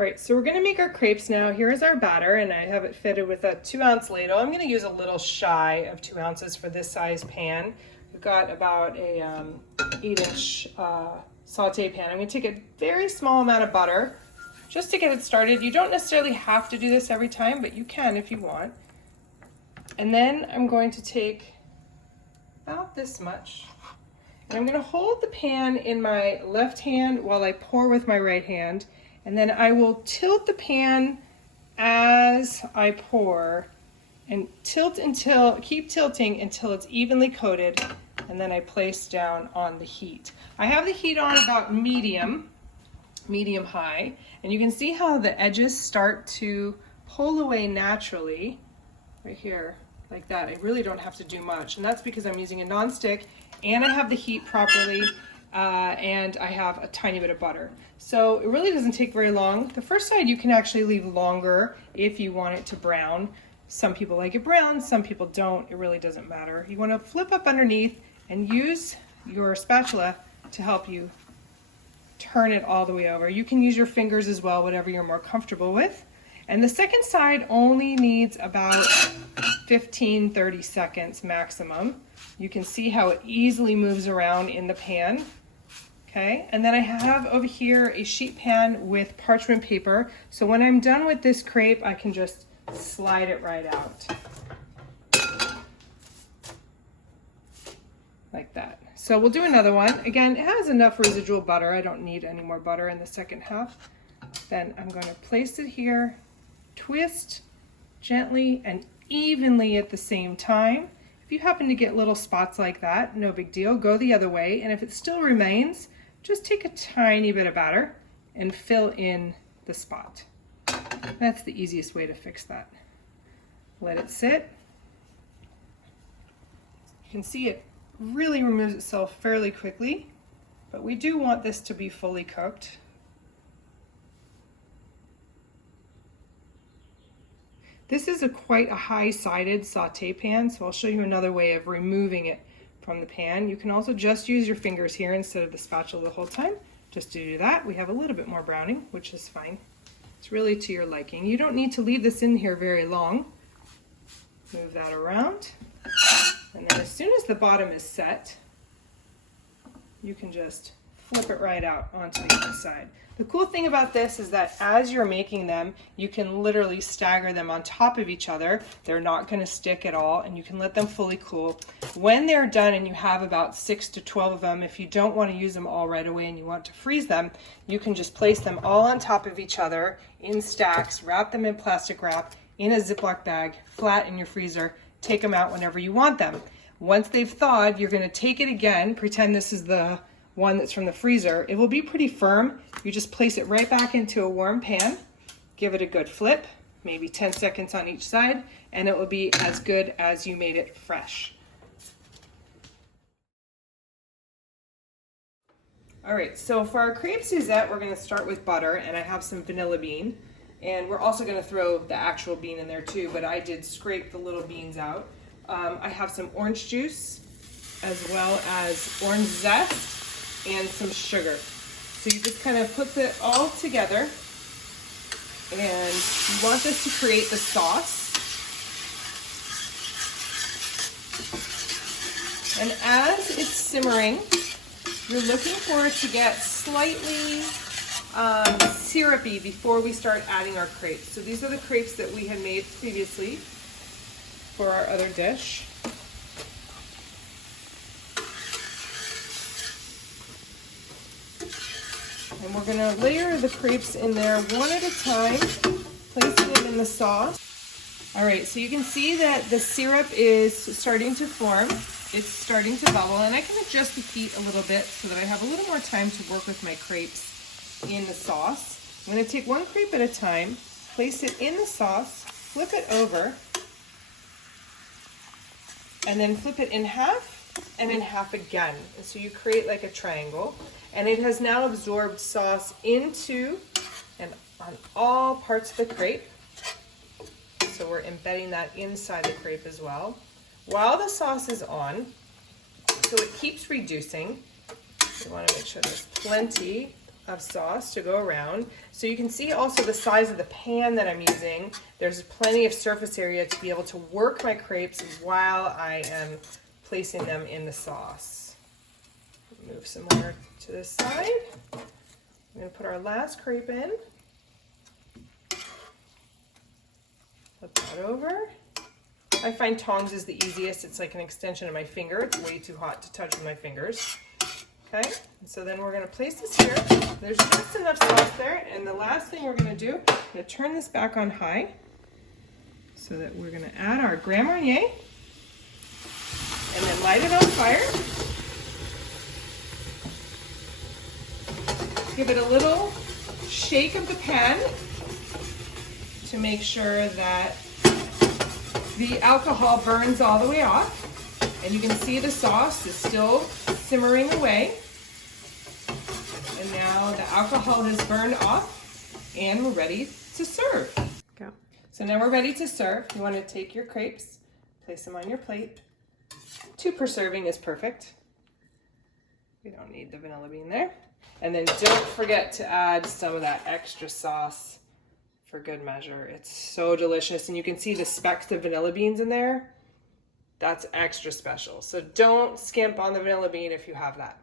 All right, so we're gonna make our crepes now. Here's our batter, and I have it fitted with a 2-ounce ladle. I'm gonna use a little shy of 2 ounces for this size pan. We've got about a 8-inch saute pan. I'm gonna take a very small amount of butter just to get it started. You don't necessarily have to do this every time, but you can if you want. And then I'm going to take about this much, and I'm gonna hold the pan in my left hand while I pour with my right hand. And then I will tilt the pan as I pour and keep tilting until it's evenly coated, and then I place down on the heat. I have the heat on about medium high, and you can see how the edges start to pull away naturally right here like that. I really don't have to do much, and that's because I'm using a nonstick and I have the heat properly. And I have a tiny bit of butter. So it really doesn't take very long. The first side you can actually leave longer if you want it to brown. Some people like it brown, some people don't. It really doesn't matter. You want to flip up underneath and use your spatula to help you turn it all the way over. You can use your fingers as well, whatever you're more comfortable with. And the second side only needs about 15-30 seconds maximum. You can see how it easily moves around in the pan. Okay, and then I have over here a sheet pan with parchment paper. So when I'm done with this crepe, I can just slide it right out. Like that. So we'll do another one. Again, it has enough residual butter. I don't need any more butter in the second half. Then I'm going to place it here, twist gently and evenly at the same time. If you happen to get little spots like that, no big deal, go the other way. And if it still remains, just take a tiny bit of batter and fill in the spot. That's the easiest way to fix that. Let it sit. You can see it really removes itself fairly quickly, but we do want this to be fully cooked. This is quite a high-sided saute pan, so I'll show you another way of removing it from the pan. You can also just use your fingers here instead of the spatula the whole time. Just to do that, we have a little bit more browning, which is fine. It's really to your liking. You don't need to leave this in here very long. Move that around. And then as soon as the bottom is set, you can just flip it right out onto the other side. The cool thing about this is that as you're making them, you can literally stagger them on top of each other. They're not going to stick at all, and you can let them fully cool. When they're done and you have about 6 to 12 of them, if you don't want to use them all right away and you want to freeze them, you can just place them all on top of each other in stacks, wrap them in plastic wrap, in a Ziploc bag, flat in your freezer, take them out whenever you want them. Once they've thawed, you're going to take it again, pretend this is the one that's from the freezer. It will be pretty firm. You just place it right back into a warm pan, give it a good flip, maybe 10 seconds on each side, and it will be as good as you made it fresh. All right, so for our crepe Suzette, we're going to start with butter, and I have some vanilla bean, and we're also going to throw the actual bean in there too, but I did scrape the little beans out. I have some orange juice, as well as orange zest, and some sugar. So you just kind of put it all together, and you want this to create the sauce. And as it's simmering, you're looking for it to get slightly syrupy before we start adding our crepes. So these are the crepes that we had made previously for our other dish. And we're going to layer the crepes in there one at a time, placing them in the sauce. All right, so you can see that the syrup is starting to form. It's starting to bubble, and I can adjust the heat a little bit so that I have a little more time to work with my crepes in the sauce. I'm going to take one crepe at a time, place it in the sauce, flip it over, and then flip it in half and in half again. And so you create like a triangle, and it has now absorbed sauce into and on all parts of the crepe. So we're embedding that inside the crepe as well. While the sauce is on, so it keeps reducing, you want to make sure there's plenty of sauce to go around. So you can see also the size of the pan that I'm using. There's plenty of surface area to be able to work my crepes while I am placing them in the sauce. Move some more to this side. I'm going to put our last crepe in. Flip that over. I find tongs is the easiest. It's like an extension of my finger. It's way too hot to touch with my fingers. Okay, and so then we're going to place this here. There's just enough sauce there. And the last thing we're going to do, I'm going to turn this back on high so that we're going to add our Grand Marnier and then light it on fire. Give it a little shake of the pan to make sure that the alcohol burns all the way off. And you can see the sauce is still simmering away. And now the alcohol has burned off and we're ready to serve. Go. So now we're ready to serve. You want to take your crepes, place them on your plate. 2 per serving is perfect. We don't need the vanilla bean there. And then don't forget to add some of that extra sauce for good measure. It's so delicious, and you can see the specks of vanilla beans in there. That's extra special. So don't skimp on the vanilla bean if you have that.